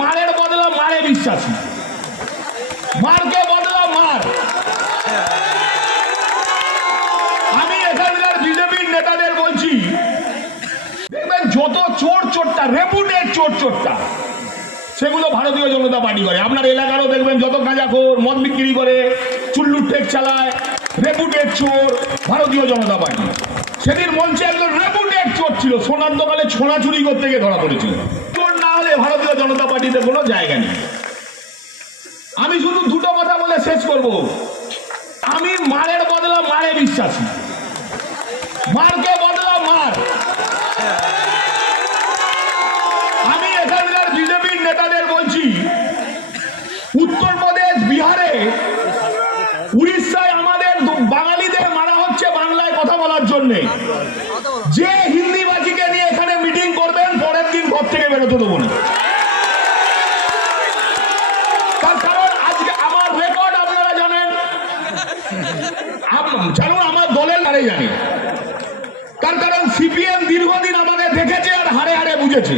মারের বদলা মারে বিশ্বাসী, মারকে বদলা মার। আমি এখানকার বিজেপির নেতাদের বলছি, দেখবেন যত চোর চোরটা, রেপুটেড চোর চোরটা, সেগুলো ভারতীয় জনতা পার্টি করে। আপনার এলাকারও দেখবেন যত গাঁজাখোর, মদ বিক্রি করে, চুল্লুর ঠেক চালায়, রেপুটেড চোর ভারতীয় জনতা পার্টি। সেদিন মঞ্চে একজন রেপুটেড চোর ছিল, সোনার দোকানে সোনা চুরি করতে গিয়ে ধরা পড়েছিল। চোর না হলে ভারতীয় জনতা পার্টিতে কোনো জায়গা নেই। আমি শুধু দুটো কথা বলে শেষ করব। আমি মারের বদলা মারে বিশ্বাসী, মারকে বদলা মার। আমি এখানকার বিজেপির নেতাদের বলছি, উত্তরপ্রদেশ, বিহারে, উড়িষ্যায় আমাদের বাঙালিদের মারা হচ্ছে বাংলায় কথা বলার জন্য। যে হিন্দিবাজিকে নিয়ে এখানে মিটিং করবেন, পরের দিন ঘর থেকে বেরোতে দেবো না। তার কারণ আজকে আমার রেকর্ড আপনারা জানেন, জানুন আমার দলের নারে জানি। তার কারণ সিপিএম দীর্ঘদিন আমাকে দেখেছে আর হারে হারে বুঝেছে।